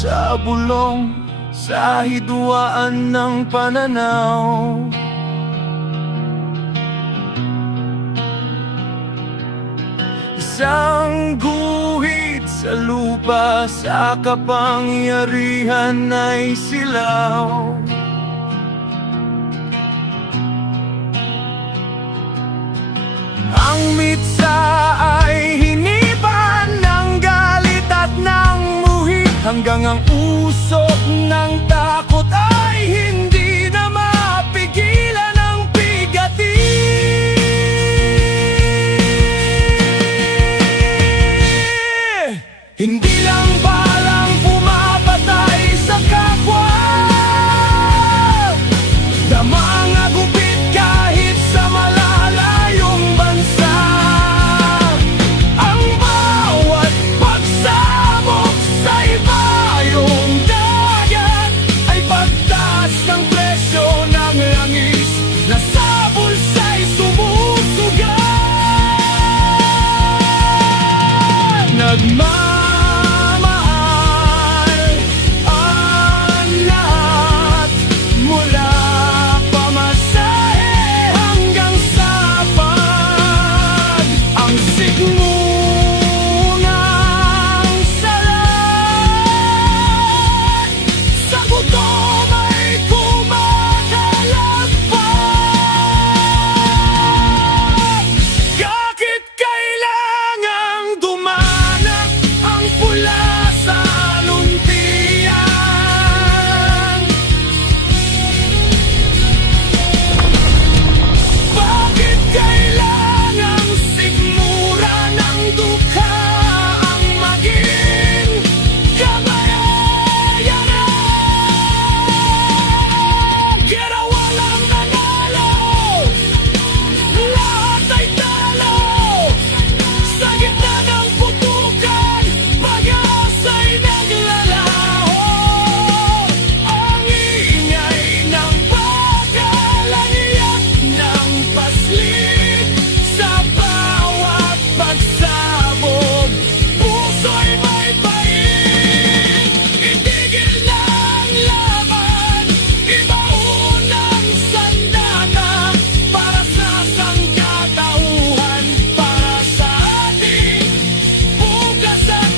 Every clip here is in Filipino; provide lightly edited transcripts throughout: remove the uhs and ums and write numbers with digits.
sa bulong, sa hidwaan ng pananaw. Isang guhit sa lupa, sa kapangyarihan ay silaw. Ang mitsa ay hinipan ng galit at ng muhi, hanggang ang usok ng takot ay hindi na mapigilan ng bigati. Hindi lang balang pumapatay sa kapwa, damang agupit kahit sa malalayong bansa. Ang bawat pagsabog sa ibayong dagat ay pagtaas ng presyo ng langis na sa bulsa'y sumusugat. Nagmamahal ang lahat, mula pamasahe hanggang sapag. Ang sikmunang salat sa gutom ay kumakalagpag. Bakit kailangang dumanak ang pula sa luntian? Bakit kailangang sigmura ng dukha ang maging kabayaran? Gera walang nanalo, lahat ay talo. Sa gitna ng putukan, pag-asa'y naglalaho. Ang ingay ng bakalan, iyak ng paslit sa bawat pagsabog. Puso'y may pait, itigil na ang laban, ibaon ang sandata para sa sangkatauhan, para sa ating bukas at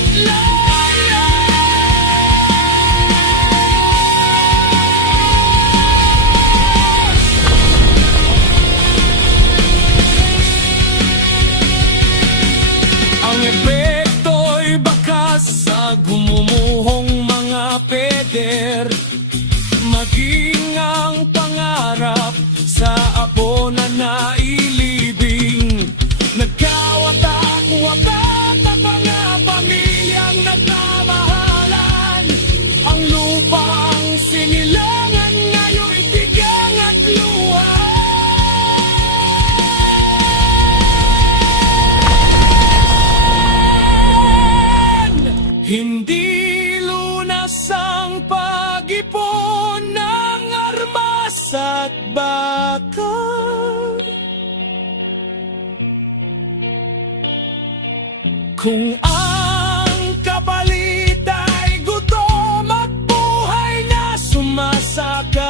ang epekto'y bakas sa gumumuhong mga peder, maging ang pangarap sa abo na nailibing. Nagkawatak-watak ang mga pamilyang nagmamahalan. Ang lupang sinilangan ngayon'y tigang at luha. Hindi lunas ang pag-ipon ng armas at bakal, kung ang kapalit ay gutom at buhay na sumasakal.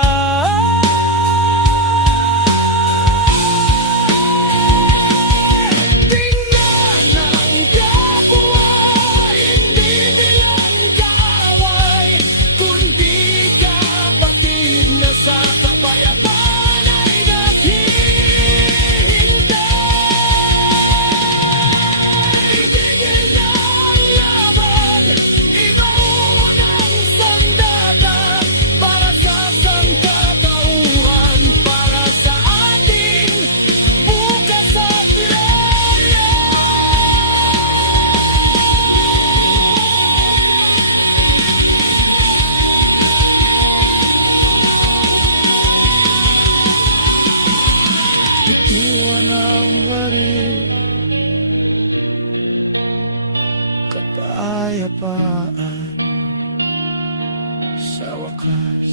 Tingnan ang kapwa, hindi bilang kaaway, kundi kapatid na sa kapayapaan ay naghihintay. Itigil na ang laban, ibaon ang sandata para sa sangkatauhan, para sa ating bukas at ituan ang baril, kapayapaan sa wakas.